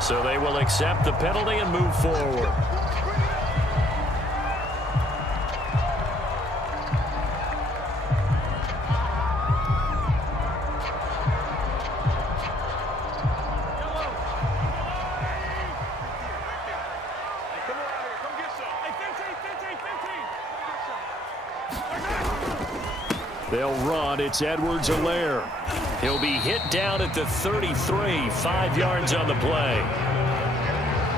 So they will accept the penalty and move forward. They'll run. It's Edwards-Helaire. He'll be hit down at the 33, 5 yards on the play.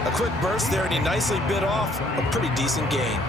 A quick burst there, and he nicely bit off a pretty decent gain.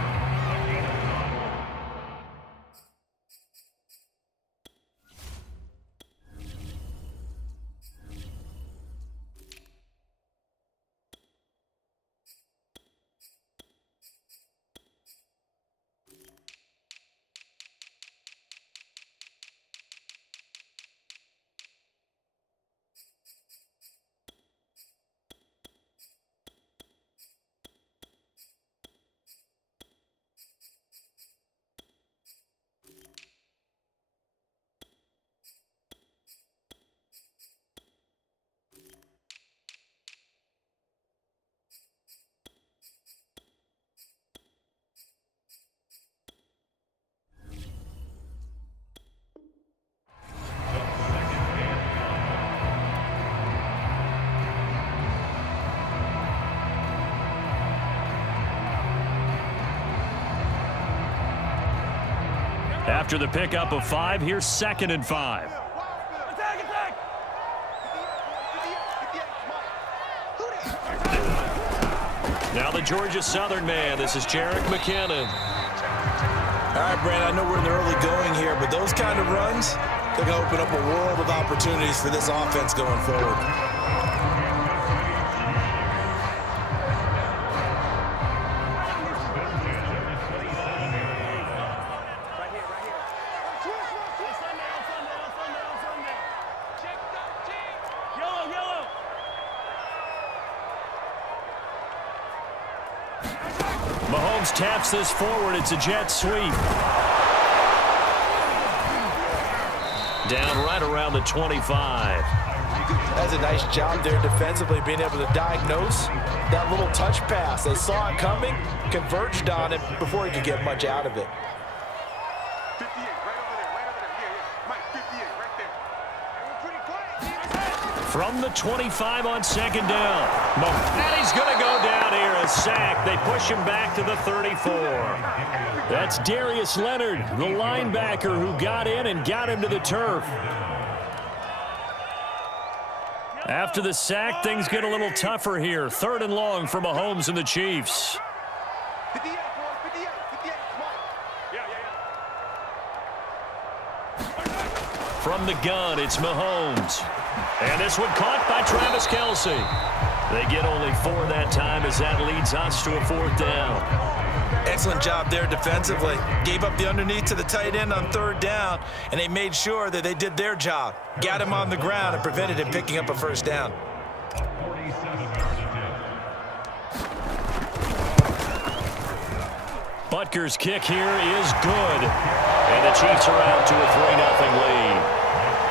After the pickup of 5, here's 2nd and 5. Now the Georgia Southern man. This is Jerick McKinnon. All right, Brand, I know we're in the early going here, but those kind of runs, they're going to open up a world of opportunities for this offense going forward. Mahomes taps this forward. It's a jet sweep. Down right around the 25. That's a nice job there defensively, being able to diagnose that little touch pass. They saw it coming, converged on it before he could get much out of it. 58, right over there, right over there. Yeah. Mike, 58, right there. Hey, we're pretty quiet. From the 25 on 2nd down. And he's going to go down here, a sack. They push him back to the 34. That's Darius Leonard, the linebacker who got in and got him to the turf. After the sack, things get a little tougher here. 3rd and long for Mahomes and the Chiefs. 58, boys, 58, 58, come on. Yeah. From the gun, it's Mahomes. And this one caught by Travis Kelce. They get only 4 that time as that leads us to a 4th down. Excellent job there defensively. Gave up the underneath to the tight end on 3rd down, and they made sure that they did their job. Got him on the ground and prevented him picking up a 1st down. Butker's kick here is good. And the Chiefs are out to a 3-0 lead.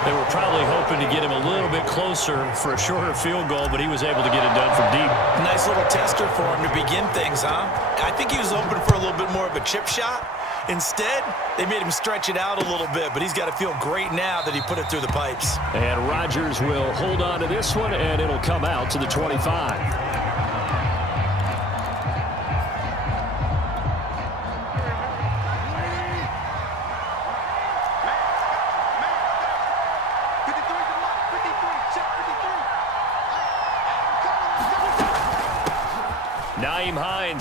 They were probably hoping to get him a little bit closer for a shorter field goal, but he was able to get it done from deep. Nice little tester for him to begin things, huh? I think he was hoping for a little bit more of a chip shot. Instead, they made him stretch it out a little bit, but he's got to feel great now that he put it through the pipes. And Rodgers will hold on to this one, and it'll come out to the 25.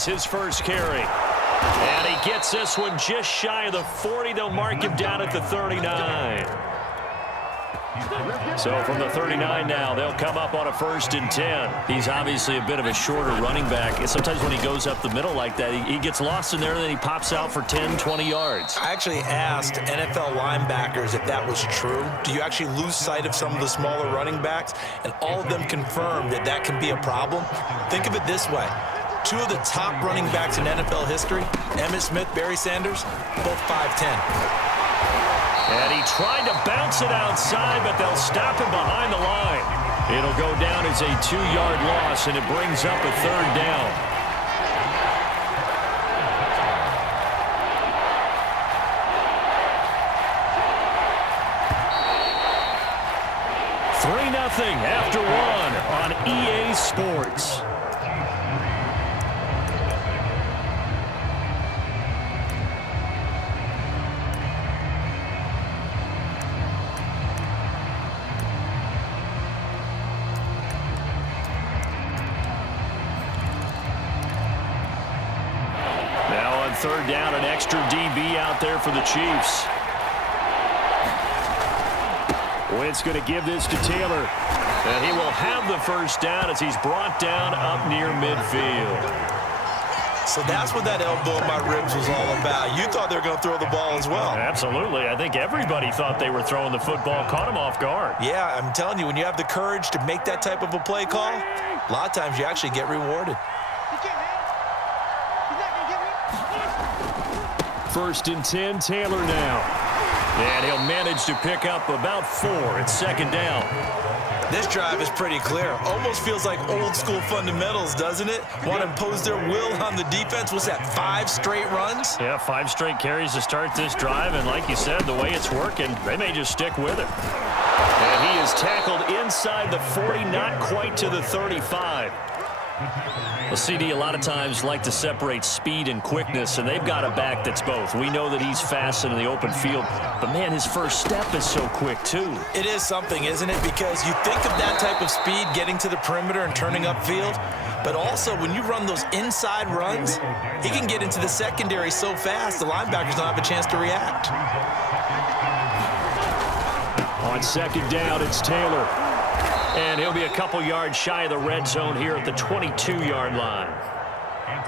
His first carry. And he gets this one just shy of the 40. They'll mark him down at the 39. So from the 39 now, they'll come up on a 1st and 10. He's obviously a bit of a shorter running back. And sometimes when he goes up the middle like that, he gets lost in there, and then he pops out for 10, 20 yards. I actually asked NFL linebackers if that was true. Do you actually lose sight of some of the smaller running backs? And all of them confirmed that that can be a problem. Think of it this way. 2 of the top running backs in NFL history, Emmitt Smith, Barry Sanders, both 5'10". And he tried to bounce it outside, but they'll stop him behind the line. It'll go down as a 2-yard loss, and it brings up a 3rd down. Nothing after 1 on EA Sports. Now on 3rd down, an extra DB out there for the Chiefs. Wentz going to give this to Taylor. And he will have the 1st down as he's brought down up near midfield. So that's what that elbow in my ribs was all about. You thought they were going to throw the ball as well. Absolutely. I think everybody thought they were throwing the football, caught him off guard. Yeah, I'm telling you, when you have the courage to make that type of a play call, a lot of times you actually get rewarded. 1st and 10, Taylor now. And he'll manage to pick up about 4 at 2nd down. This drive is pretty clear. Almost feels like old school fundamentals, doesn't it? Want to impose their will on the defense. What's that, 5 straight runs? Yeah, 5 straight carries to start this drive. And like you said, the way it's working, they may just stick with it. And he is tackled inside the 40, not quite to the 35. Well, CD, a lot of times like to separate speed and quickness, and they've got a back that's both. We know that he's fast in the open field, but, man, his first step is so quick, too. It is something, isn't it? Because you think of that type of speed getting to the perimeter and turning upfield, but also when you run those inside runs, he can get into the secondary so fast the linebackers don't have a chance to react. On 2nd down, it's Taylor. And he'll be a couple yards shy of the red zone here at the 22-yard line.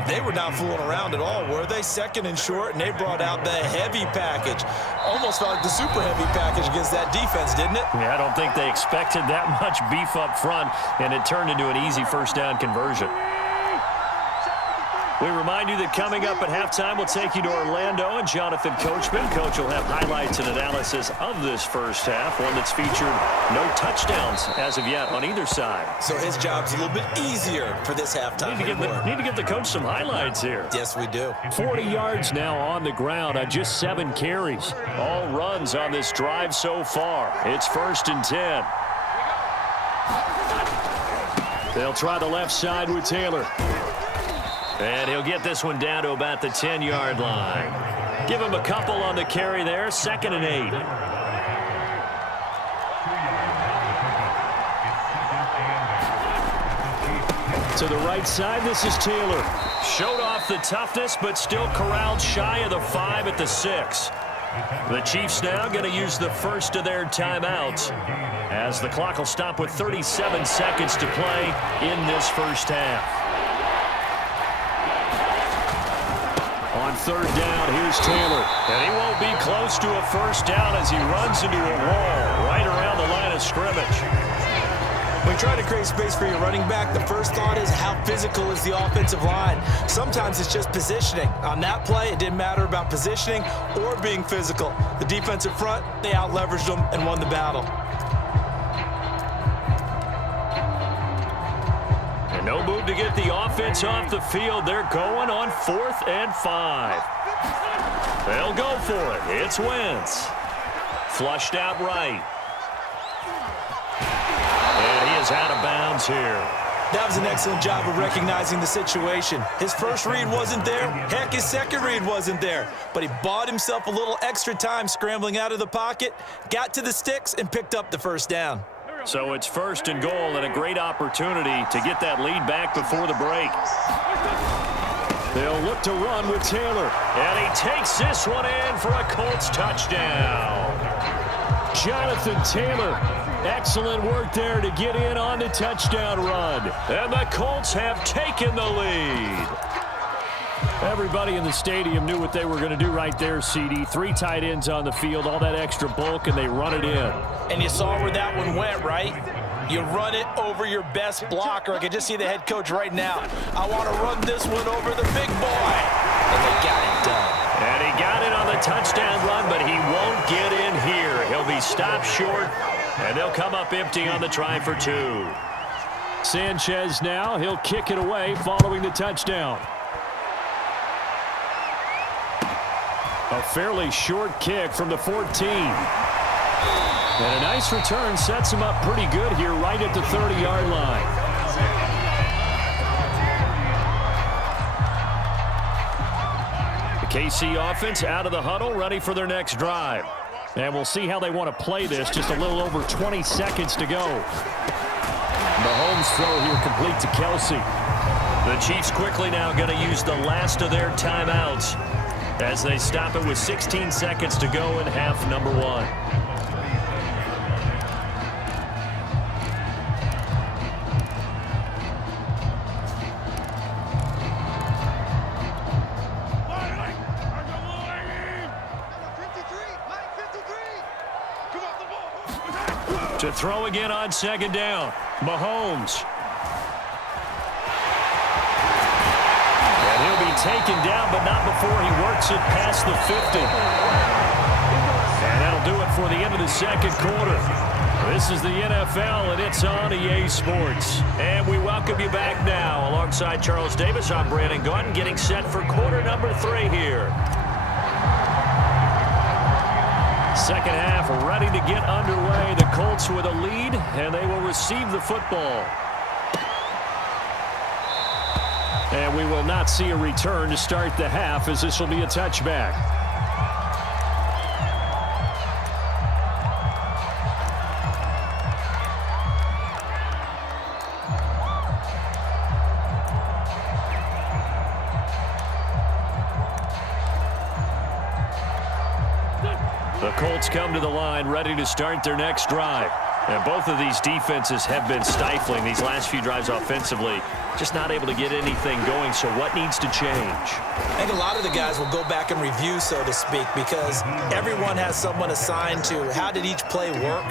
They were not fooling around at all, were they? 2nd and short, and they brought out the heavy package. Almost felt like the super heavy package against that defense, didn't it? Yeah, I don't think they expected that much beef up front, and it turned into an easy 1st down conversion. We remind you that coming up at halftime, we'll take you to Orlando and Jonathan Coachman. Coach will have highlights and analysis of this 1st half, one that's featured no touchdowns as of yet on either side. So his job's a little bit easier for this halftime. Need to give the coach some highlights here. Yes, we do. 40 yards now on the ground on just 7 carries. All runs on this drive so far. It's 1st and 10. They'll try the left side with Taylor. And he'll get this one down to about the 10-yard line. Give him a couple on the carry there. 2nd and 8. To the right side, this is Taylor. Showed off the toughness, but still corralled shy of the 5 at the 6. The Chiefs now going to use the first of their timeouts as the clock will stop with 37 seconds to play in this 1st half. On 3rd down, here's Taylor. And he won't be close to a 1st down as he runs into a wall right around the line of scrimmage. When you try to create space for your running back, the first thought is how physical is the offensive line. Sometimes it's just positioning. On that play, it didn't matter about positioning or being physical. The defensive front, they out-leveraged them and won the battle. And no move to get the offense off the field. They're going on 4th and 5. They'll go for it. It's Wentz. Flushed out right. And he is out of bounds here. That was an excellent job of recognizing the situation. His first read wasn't there. Heck, his second read wasn't there. But he bought himself a little extra time scrambling out of the pocket, got to the sticks, and picked up the 1st down. So it's 1st and goal and a great opportunity to get that lead back before the break. They'll look to run with Taylor. And he takes this one in for a Colts touchdown. Jonathan Taylor. Excellent work there to get in on the touchdown run. And the Colts have taken the lead. Everybody in the stadium knew what they were going to do right there, CD. 3 tight ends on the field, all that extra bulk, and they run it in. And you saw where that one went, right? You run it over your best blocker. I can just see the head coach right now. I want to run this one over the big boy. And they got it done. And he got it on the touchdown run, but he won't get in here. He'll be stopped short And they'll come up empty on the try for 2. Sanchez now, he'll kick it away following the touchdown. A fairly short kick from the 14. And a nice return sets him up pretty good here right at the 30-yard line. The KC offense out of the huddle, ready for their next drive. And we'll see how they want to play this. Just a little over 20 seconds to go. Mahomes throw here complete to Kelsey. The Chiefs quickly now going to use the last of their timeouts as they stop it with 16 seconds to go in half number 1. To throw again on second down. Mahomes. And he'll be taken down, but not before he works it past the 50. And that'll do it for the end of the second quarter. This is the NFL, and it's on EA Sports. And we welcome you back now. Alongside Charles Davis, I'm Brandon Gordon, getting set for quarter number 3 here. Second half ready to get underway. The Colts with a lead, and they will receive the football. And we will not see a return to start the half, as this will be a touchback. The Colts come to the line ready to start their next drive. And both of these defenses have been stifling these last few drives offensively. Just not able to get anything going, so what needs to change? I think a lot of the guys will go back and review, so to speak, because everyone has someone assigned to how did each play work.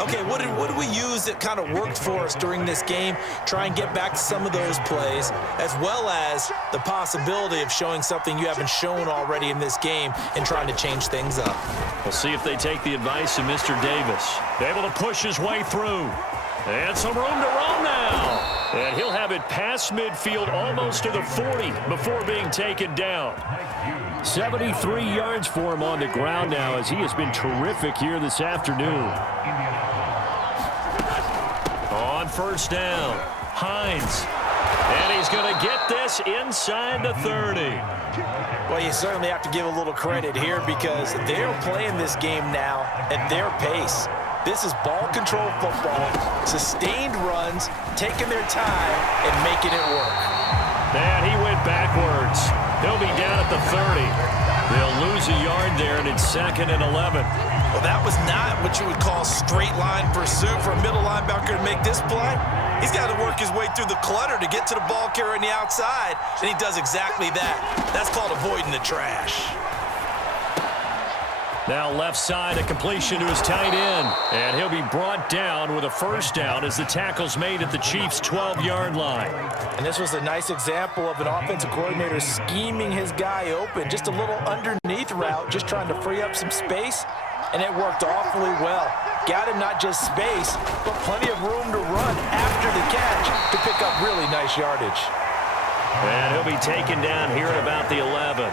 Okay, what did we use that kind of worked for us during this game? Try and get back to some of those plays, as well as the possibility of showing something you haven't shown already in this game and trying to change things up. We'll see if they take the advice of Mr. Davis. Able to push his way through. And some room to roam now. And he'll have it past midfield almost to the 40 before being taken down. 73 yards for him on the ground now, as he has been terrific here this afternoon. On first down, Hines. And he's going to get this inside the 30. Well, you certainly have to give a little credit here because they're playing this game now at their pace. This is ball control football, sustained runs, taking their time and making it work. And he went backwards. He'll be down at the 30. They'll lose a yard there, and it's 2nd and 11. Well, that was not what you would call straight line pursuit for a middle linebacker to make this play. He's got to work his way through the clutter to get to the ball carrier on the outside, and he does exactly that. That's called avoiding the trash. Now left side, a completion to his tight end. And he'll be brought down with a first down as the tackle's made at the Chiefs' 12-yard line. And this was a nice example of an offensive coordinator scheming his guy open. Just a little underneath route, just trying to free up some space. And it worked awfully well. Got him not just space, but plenty of room to run after the catch to pick up really nice yardage. And he'll be taken down here at about the 11.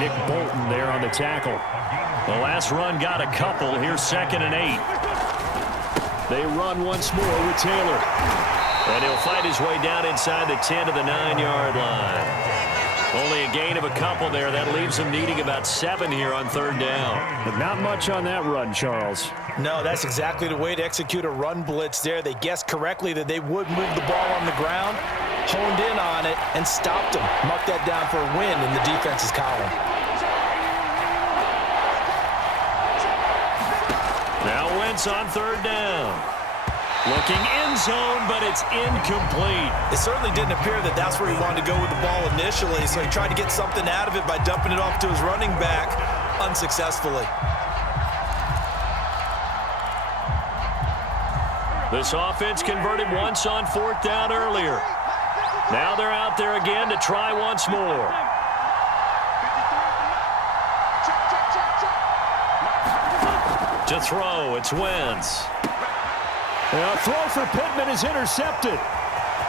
Nick Bolton there on the tackle. The last run got a couple. Here's 2nd and 8. They run once more with Taylor. And he'll fight his way down inside the 10 to the 9-yard line. Only a gain of a couple there. That leaves them needing about 7 here on 3rd down. But not much on that run, Charles. No, that's exactly the way to execute a run blitz there. They guessed correctly that they would move the ball on the ground, honed in on it, and stopped them. Mark that down for a win in the defense's column. Now Wentz on 3rd down. Looking end zone, but it's incomplete. It certainly didn't appear that that's where he wanted to go with the ball initially, so he tried to get something out of it by dumping it off to his running back unsuccessfully. This offense converted once on 4th down earlier. Now they're out there again to try once more. To throw, it's Wentz. A throw for Pittman is intercepted.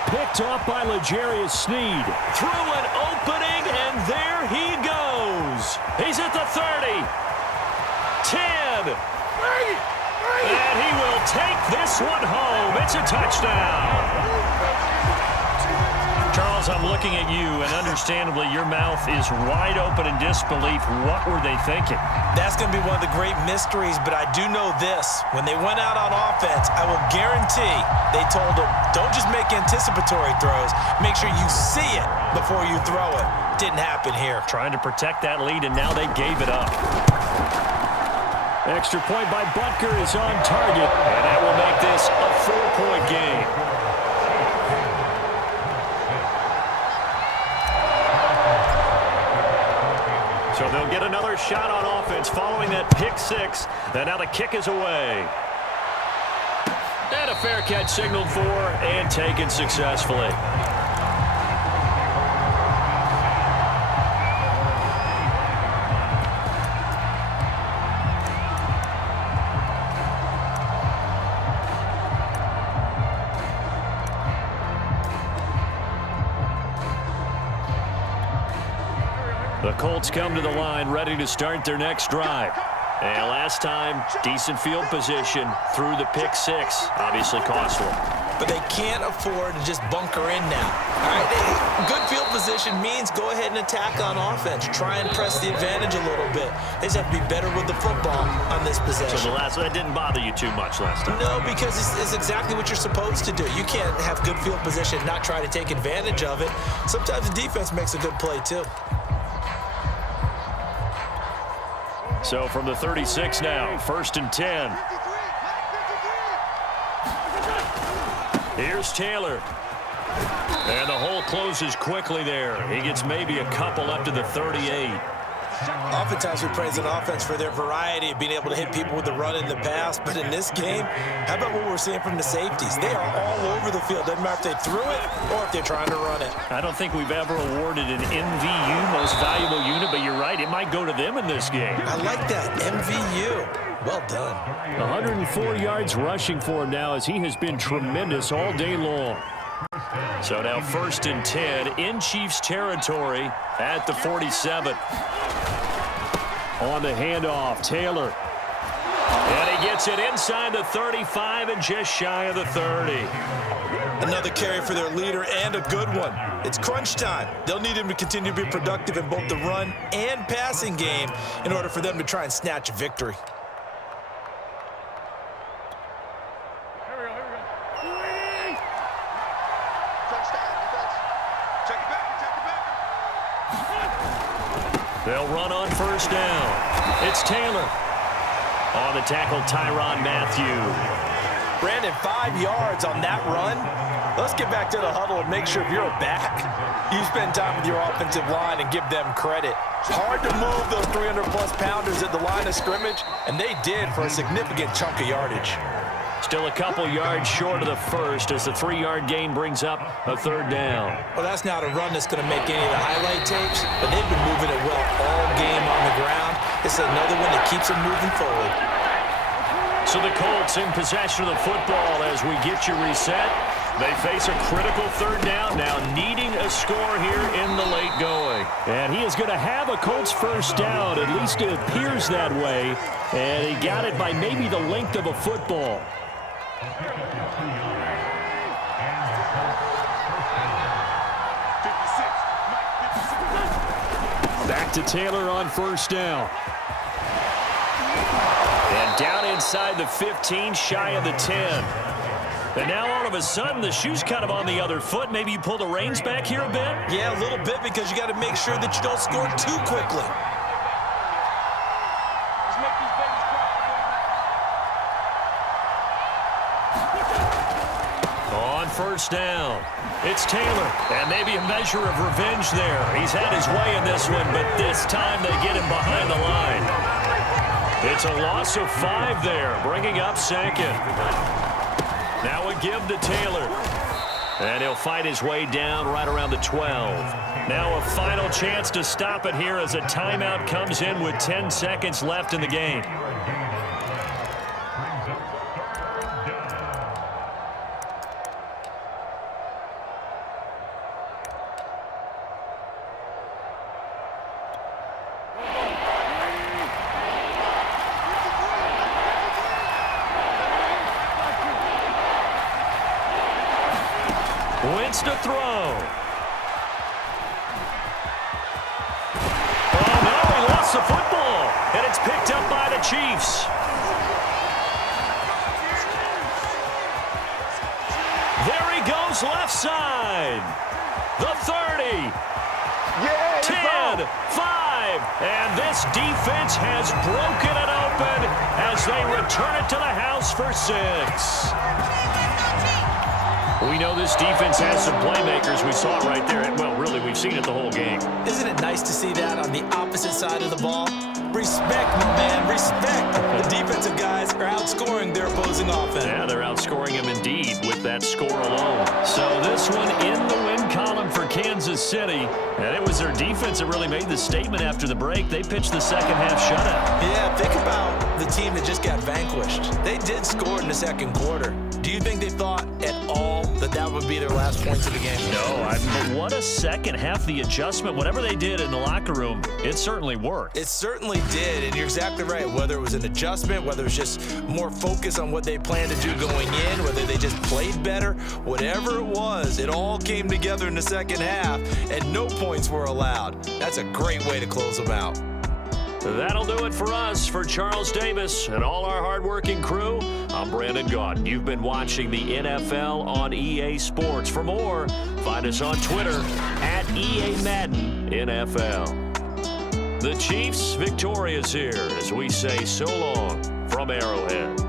Picked off by L'Jarius Sneed. Through an opening, and there he goes. He's at the 30. 10. And he will take this one home. It's a touchdown. Charles, I'm looking at you, and understandably, your mouth is wide open in disbelief. What were they thinking? That's going to be one of the great mysteries, but I do know this. When they went out on offense, I will guarantee they told them, don't just make anticipatory throws. Make sure you see it before you throw it. Didn't happen here. Trying to protect that lead, and now they gave it up. Extra point by Butker is on target, and that will make this a 4-point game. So they'll get another shot on offense following that pick six. And now the kick is away. And a fair catch signaled for and taken successfully. The Colts come to the line ready to start their next drive. And last time, decent field position through the pick six. Obviously costly. But they can't afford to just bunker in now. All right, good field position means go ahead and attack on offense. Try and press the advantage a little bit. They just have to be better with the football on this possession. So that didn't bother you too much last time? No, because it's exactly what you're supposed to do. You can't have good field position and not try to take advantage of it. Sometimes the defense makes a good play, too. So from the 36 now, 1st and 10. Here's Taylor. And the hole closes quickly there. He gets maybe a couple up to the 38. Oftentimes we praise an offense for their variety of being able to hit people with the run in the pass. But in this game, how about what we're seeing from the safeties? They are all over the field. Doesn't matter if they threw it or if they're trying to run it. I don't think we've ever awarded an MVU, most valuable unit, but you're right. It might go to them in this game. I like that. MVU. Well done. 104 yards rushing for him now as he has been tremendous all day long. So now 1st and 10 in Chiefs territory at the 47. On the handoff, Taylor. And he gets it inside the 35 and just shy of the 30. Another carry for their leader and a good one. It's crunch time. They'll need him to continue to be productive in both the run and passing game in order for them to try and snatch a victory. They'll run on 1st down. It's Taylor. On the tackle, Tyrann Mathieu. Brandon, 5 yards on that run. Let's get back to the huddle and make sure if you're a back, you spend time with your offensive line and give them credit. Hard to move those 300-plus pounders at the line of scrimmage, and they did for a significant chunk of yardage. Still a couple yards short of the first as the 3-yard gain brings up a 3rd down. Well, that's not a run that's going to make any of the highlight tapes, but they've been moving it well all game on the ground. It's another one that keeps them moving forward. So the Colts in possession of the football as we get you reset. They face a critical 3rd down now, needing a score here in the late going. And he is going to have a Colts 1st down, at least it appears that way. And he got it by maybe the length of a football. Back to Taylor on 1st down. And down inside the 15, shy of the 10. And now all of a sudden the shoe's kind of on the other foot. Maybe you pull the reins back here a bit? Yeah, a little bit because you got to make sure that you don't score too quickly. On 1st down, it's Taylor, and maybe a measure of revenge there. He's had his way in this one, but this time they get him behind the line. It's a loss of 5 there, bringing up 2nd. Now a give to Taylor, and he'll fight his way down right around the 12. Now a final chance to stop it here as a timeout comes in with 10 seconds left in the game. wants to throw. Oh, no, he lost the football, and it's picked up by the Chiefs. There he goes left side. The 30. 10, 5, and this defense has broken it open as they return it to the house for 6. We know this defense has some playmakers. We saw it right there. Well, really, we've seen it the whole game. Isn't it nice to see that on the opposite side of the ball? Respect, my man, respect. The defensive guys are outscoring their opposing offense. Yeah, they're outscoring him indeed with that score alone. So this one in the win column for Kansas City. And it was their defense that really made the statement after the break. They pitched the second half shutout. Yeah, think about the team that just got vanquished. They did score in the second quarter. Do you think they thought at all that that would be their last points of the game? No, but what a second half. The adjustment, whatever they did in the locker room, it certainly worked. It certainly did, and you're exactly right. Whether it was an adjustment, whether it was just more focus on what they planned to do going in, whether they just played better, whatever it was, it all came together in the second half, and no points were allowed. That's a great way to close them out. That'll do it for us. For Charles Davis and all our hardworking crew, I'm Brandon Gaudin. You've been watching the NFL on EA Sports. For more, find us on Twitter at EA Madden NFL. The Chiefs victorious here as we say so long from Arrowhead.